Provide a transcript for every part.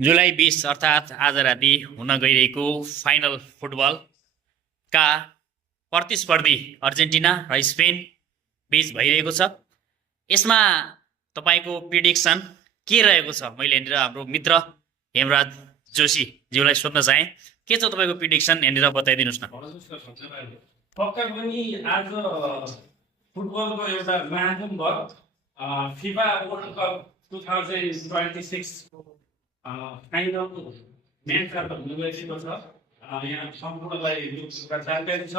जुलाई 20 अर्थात् आज राति हुन गइरहेको फाइनल फुटबलका प्रतिस्पर्धी अर्जेन्टिना र स्पेन बीच भइरहेको छ। यसमा तपाईको प्रिडिक्सन के रहेको छ? मैले यहाँनिर हाम्रो मित्र हेमराज जोशी ज्यूलाई सोध्न चाहे। के छ तपाईको प्रिडिक्सन? यहाँनिर बताइदिनुस् न। पक्का पनि आज फुटबलको एउटा म्याराथन भयो। फिफा वर्ल्ड कप 2026 फाइनल म्याचमा हुन गइरहेको छ। यहाँ सम्पूर्णलाई यो कुरा जानकारी छ।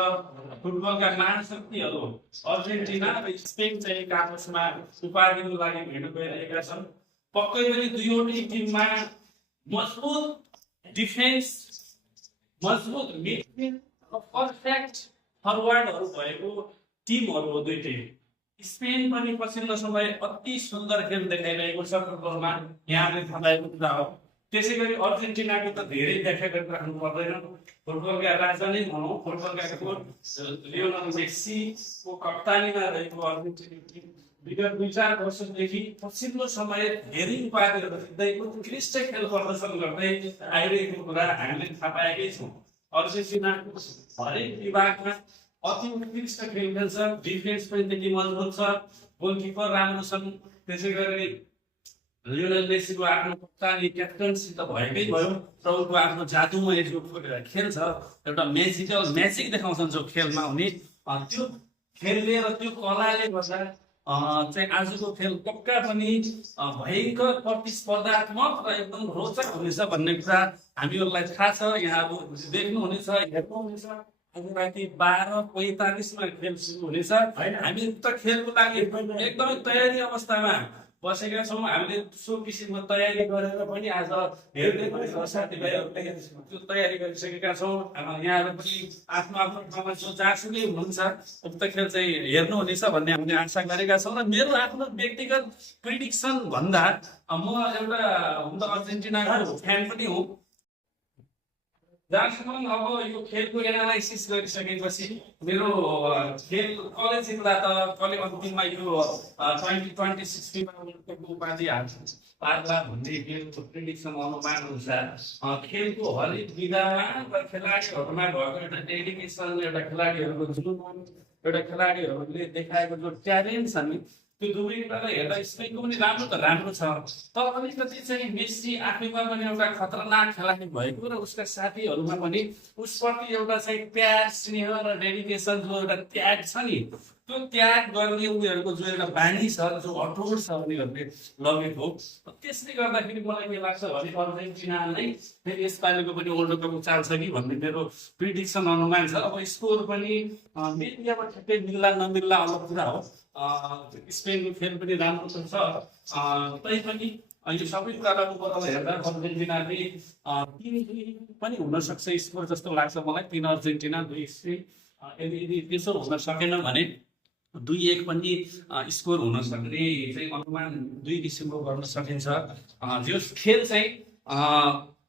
फुटबलका महाशक्तिहरू अर्जेन्टिना र स्पेन चाहिँ आपसमा उपाधिको लागि भेट्न गइरहेका छन्। पक्कै पनि दुईवटै टिममा मजबुत डिफेन्स, मजबुत मिडफिल्ड र पर्फेक्ट फरवार्डहरू भएको टिमहरू हो दुईटै। स्पेन पनि पछिल्लो समय अति सुन्दर खेल देखाइरहेको छ फुटबलमा, यहाँले थाहा भएको कुरा हो। त्यसै गरी अर्जेन्टिनाको त धेरै व्याख्या गरिराख्नु पर्दैन। फुटबलका राजा नै भनौँ, फुटबलका कोच लियोनल मेस्सीको कप्तानीमा रहेको अर्जेन्टिना टिम विगत 2-4 वर्षदेखि पछिल्लो समय धेरै उपाधिहरू जित्दै उत्कृष्ट खेल प्रदर्शन गर्दै आइरहेको कुरा हामीले थाहा पाएकै छौँ। अर्जेन्टिनाको हरेक विभागमा अति उत्कृष्ट खेल खेल्छ। डिफेन्स पनि त्यति मजबुत छ, गोलकिपर राम्रो छन्। त्यसै गरी लियोनल मेस्सीको आफ्नो कप्तानी क्याप्टनसिप त भएकै भयो, र उनको आफ्नो जादुमय जो खेल छ, एउटा म्याजिक देखाउँछन् जो खेलमा हुने, त्यो खेलले र त्यो कलाले गर्दा चाहिँ आजको खेल पक्का पनि भयङ्कर प्रतिस्पर्धात्मक र एकदम रोचक हुनेछ भन्ने कुरा हामीहरूलाई थाहा छ। यहाँहरू देख्नुहुनेछ, हेर्नुहुनेछ। आज राति 12:45 खेल सुरु हुनेछ। हामी त खेलको लागि एकदमै तयारी अवस्थामा बसेका छौँ। हामीले सो किसिमको तयारी गरेर पनि आज हेर्दै पनि साथीभाइहरूले त्यो तयारी गरिसकेका छौँ। यहाँहरू पनि आफ्नो आफ्नो ठाउँमा जहाँसुकै हुनुहुन्छ उक्त खेल चाहिँ हेर्नुहुनेछ भन्ने हामीले आशा गरेका छौँ। र मेरो आफ्नो व्यक्तिगत प्रिडिक्सन भन्दा म एउटा हुन त अर्जेन्टिनाको फ्यान पनि हुँ। जहाँसम्म अब यो खेलको एनालाइसिस गरिसकेपछि मेरो खेल कसले जित्ला त, कसले अन्तिममा यो 2026 फिफा वर्ल्ड कपको उपाधि पार्ला भन्ने मेरो प्रिडिक्सन अनुमान अनुसार खेलको हरेक विधामा र खेलाडीहरूमा भएको एउटा डेडिकेसन, एउटा खेलाडीहरूको जुनून, एउटा खेलाडीहरूले देखाएको जो ट्यालेन्ट छ नि, त्यो दुवै कुरालाई हेर्दा स्पेनको पनि राम्रो त राम्रो छ। तर अलिकति चाहिँ मेस्सी आफैमा पनि एउटा खतरनाक खेलाडी भएको र उसका साथीहरूमा पनि उसप्रति एउटा चाहिँ प्यार, स्नेह र डेडिकेसन, जो एउटा त्याग छ नि, त्यो त्याग गर्ने उनीहरूको जो एउटा बानी छ, जो अटोट छ उनीहरूले लगेको, त्यसले गर्दाखेरि मलाई के लाग्छ भने अर्जेन्टिना नै फेरि यसपालिको पनि वर्ल्ड कप चाल्छ कि भन्ने मेरो प्रिडिक्सन अनुमान छ। अब स्कोर पनि मिडियामा ठ्याक्कै मिल्ला नमिल्ला अलग कुरा हो। स्पेनको खेल पनि राम्रो छ, तैपनि यो सबै कुरालाई उपरबाट हेर्दा अर्जेन्टिनाले 3-2 पनि हुनसक्छ स्कोर जस्तो लाग्छ मलाई। 3 अर्जेन्टिना 2 स्पेन। यदि त्यसो हुन सकेन भने 2-1 पनि स्कोर हुन सक्ने चाहिँ अनुमान 2 डिसेम्बर गर्न सकिन्छ। यो खेल चाहिँ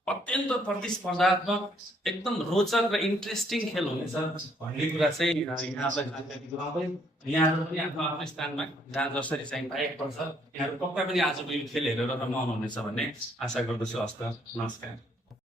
अत्यन्त प्रतिस्पर्धात्मक, एकदम रोचक र इन्ट्रेस्टिङ खेल हुनेछ भन्ने कुरा चाहिँ यहाँलाई जानकारी गराउँदै, यहाँहरू पनि आफ्नो आफ्नो स्थानमा जहाँ जसरी चाहिँ पाएको पर्छ, यहाँहरू पक्का पनि आजको यो खेल हेरेर रमाउनु हुनेछ भन्ने आशा गर्दछु। हस्त, नमस्कार।